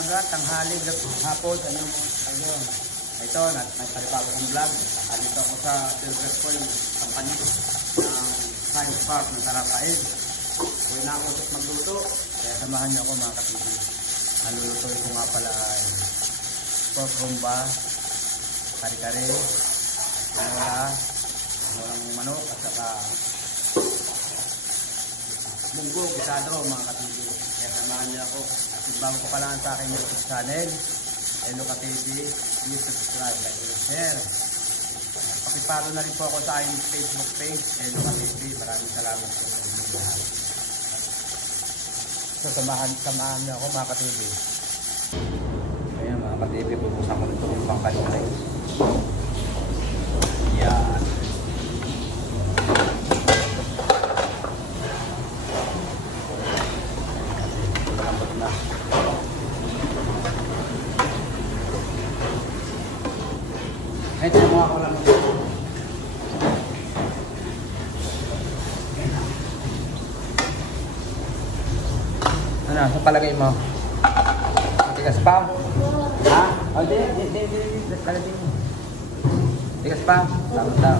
umaga, tanghali, hapon, anong ayun. Ito, nagpalibago ng vlog. Dito ako sa Silver Point Company ng Science Park ng Tarapain. Huwag na ako magluto. Kaya samahan niyo ako mga kapitid. Ang lulutuin ko nga pala ay pork rumba, kare-kare, walang manok at saka munggo, gisado mga kapitid. Kaya samahan niyo ako. At bago ko pala sa aking YouTube channel, Hello Ka TV, please subscribe, like, and share. Pakipalo na rin po ako sa aking Facebook page, Hello Ka TV. Maraming salamat po sa inyo lahat. So, samahan niyo ako mga ka-TV. Ayan mga ka-TV, pupusan ko nito yung pangkalimay. Yan. Malambot na. Ito yung mga kalamot. Ano, sa palagay mo? Tigas pa? Ha? O, di. Palagay mo. Tigas pa? Tama.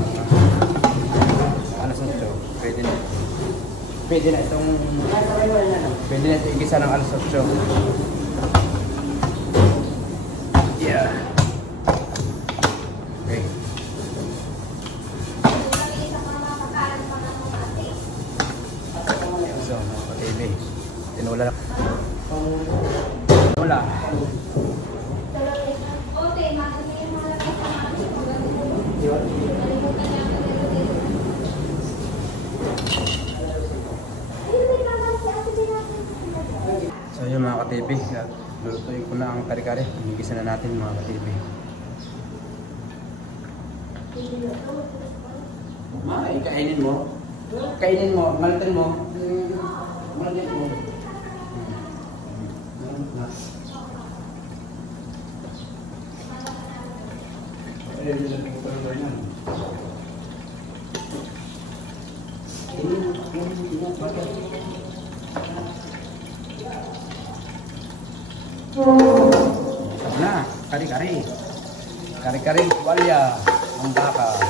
Ano sa ito? Pwede na. Pwede na itong... Pwede na itong igisa ng alas 8. Yeah. Okay. So, pa-TV. Tinula lang. Tinula. So yun mga ka-TV, lulutuin ko na ang kare-kare. Higisa na natin mga ka-TV. Kainin mo. Kainin mo, ngalitin mo. Ngalitin mo. Na, kari-kari. Kari-kari walya ang baka.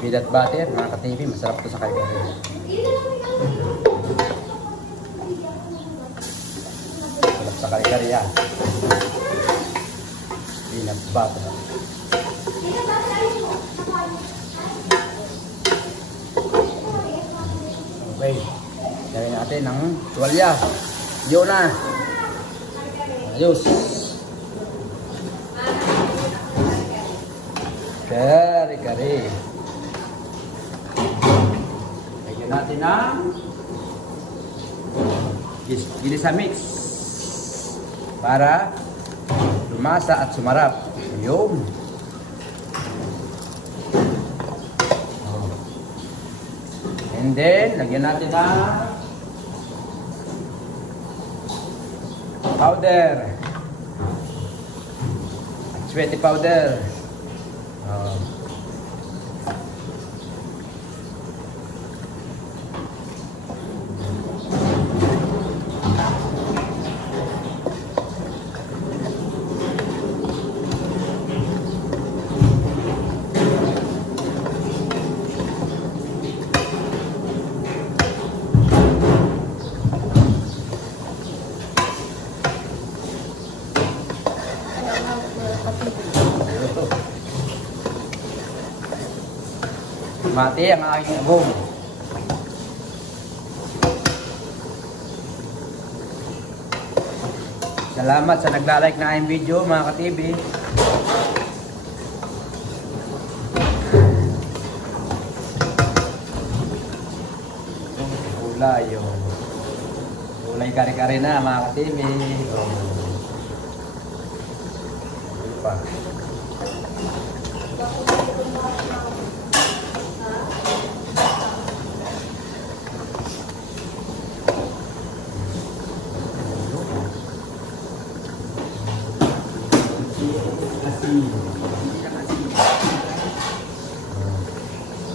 Peanut butter, mga ka-TV, masarap to sa kare-kare. Masarap sa kare-kare yan. Peanut butter. Okay, gawin natin ng tuwalya. Yun na. Ayos. Kare-kare. Natin ang ginisa mix para lumasa at sumarap. Yun. And then, lagyan natin ang powder. Sweaty powder. Mati ang aking agong. Salamat sa nagla-like na aking video mga ka-TV. gulay. Yung gulay kare-kare na mga ka-TV. Ano pa?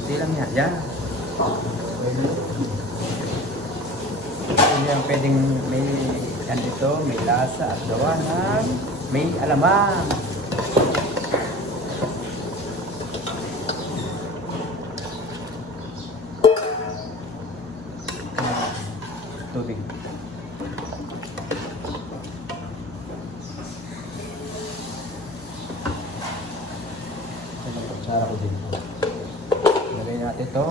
Hindi lang yan. Yan. Hindi lang pwedeng may andito, may lasa at gawa ng may alamang. Tubig. Kutsara ko dito. Lagay natin ito.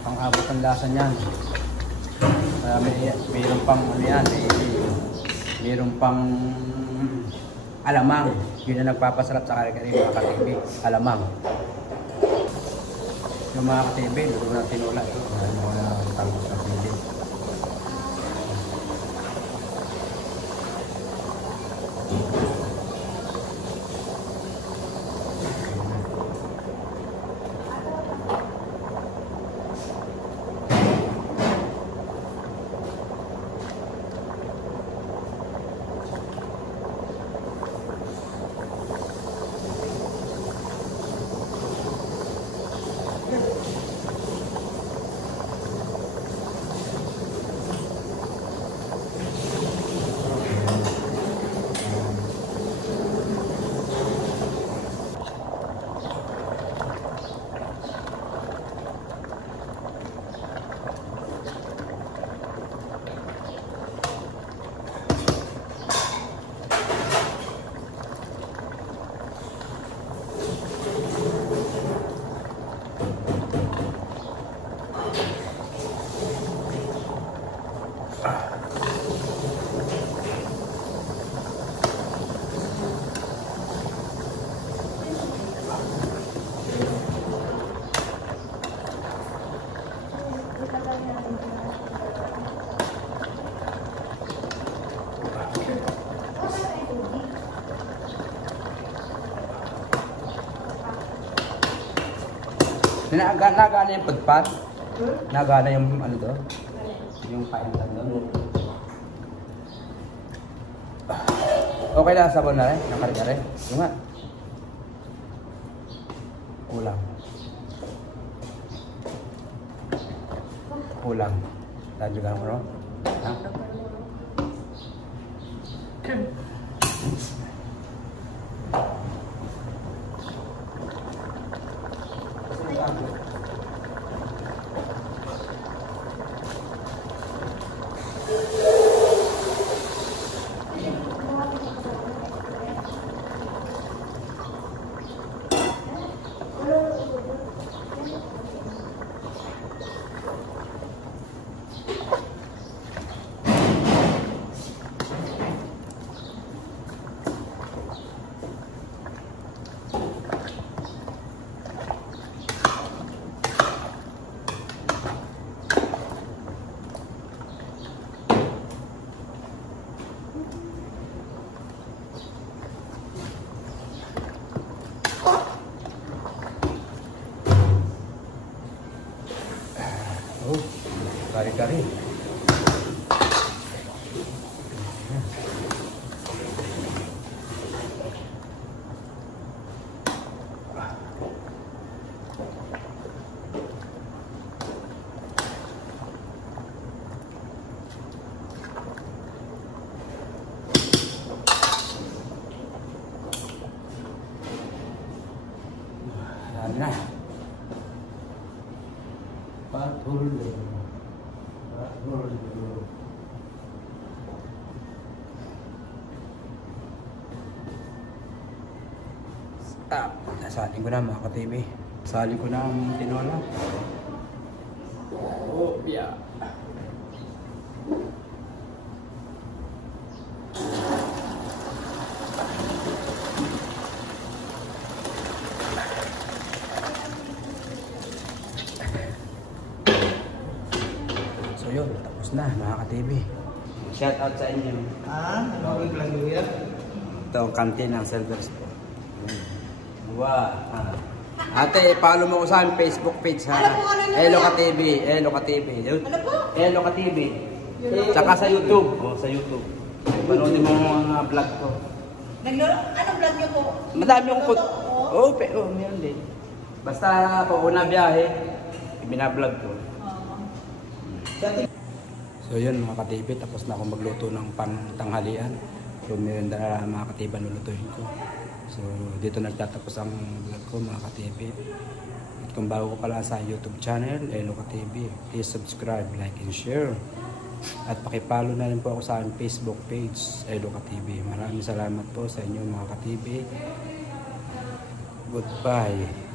Pang-abot ang lasa niyan. Mayroon pang ano yan, mayroon pang alamang. Yun ang nagpapasarap sa kare-kare mga ka-TV. Alamang. Yung mga ka-TV, luto ng tinola. Ito, mga tangkos ng TV. Nagana yung pagpat? Nagana yung ano doon? Yung kain lang doon? Okay lang sabon na rin? Nakari-kari? Yung nga. Kulang. Kulang. Tadyagan mo rin? Ha? Kari-kari. Patuloy. Patuloy. Stop. Nasalin ko na mga ka-TV. Salin ko na ang tinola. Oh, yeah. So yun, tapos na mga ka-TV. Shout out sa inyo. Bakit lang yun yan? Ito ang kantin ng Silver Spoon. Wow. Ate, follow mo ko sa Facebook page ha. Eloka TV. Eloka TV. Ano po? Eloka TV. Tsaka sa YouTube. Oh, sa YouTube. Panoodin mo mga vlog ko. Anong vlog niyo po? Madami akong put. Oo. Meron din. Basta pag una biyahe, binablog ko. So yun mga ka-TV, tapos na ako magluto ng pang-tanghalian. So meron na mga ka-TV lulutuin ko. So dito nagtatapos ang vlog ko mga ka-TV. At kung bago ko pala sa YouTube channel, Eloka TV, please subscribe, like and share. At pakipollow na rin po ako sa aking Facebook page, Eloka TV. Maraming salamat po sa inyo mga ka-TV. Goodbye.